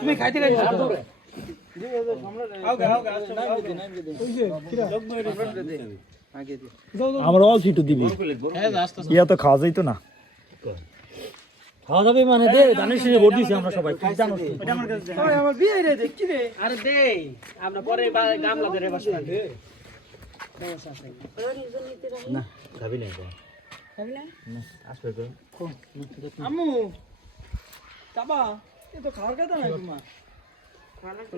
তুমি খাইতে খাইতে আমরা অল্প একটু দিবি। ইয়া তো খাওয়া যাইতো না। খাওয়া যাবে মানে দে ধানের শেষে ভোট দিছি আমরা সবাই। তুই জানো তো। আমার বিয়ে রে দেখি রে আরে দে আমরা পরে গামলা ধরে বসে চাবা এ তো খাওয়ার কথা নাই তোমার।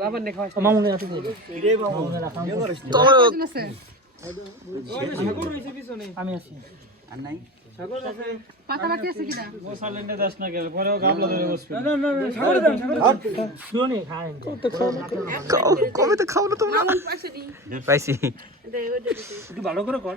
লাভার নে খাওয়া মামুনি আছে বলবে। সাগর রয়েছে পিছনে। আমি আছি। সাগর আছে। পাতাবাতি আছে কিনা? না না না না, সাগর দাও সাগর শুনি খাই পাইছি। ভালো করে কর।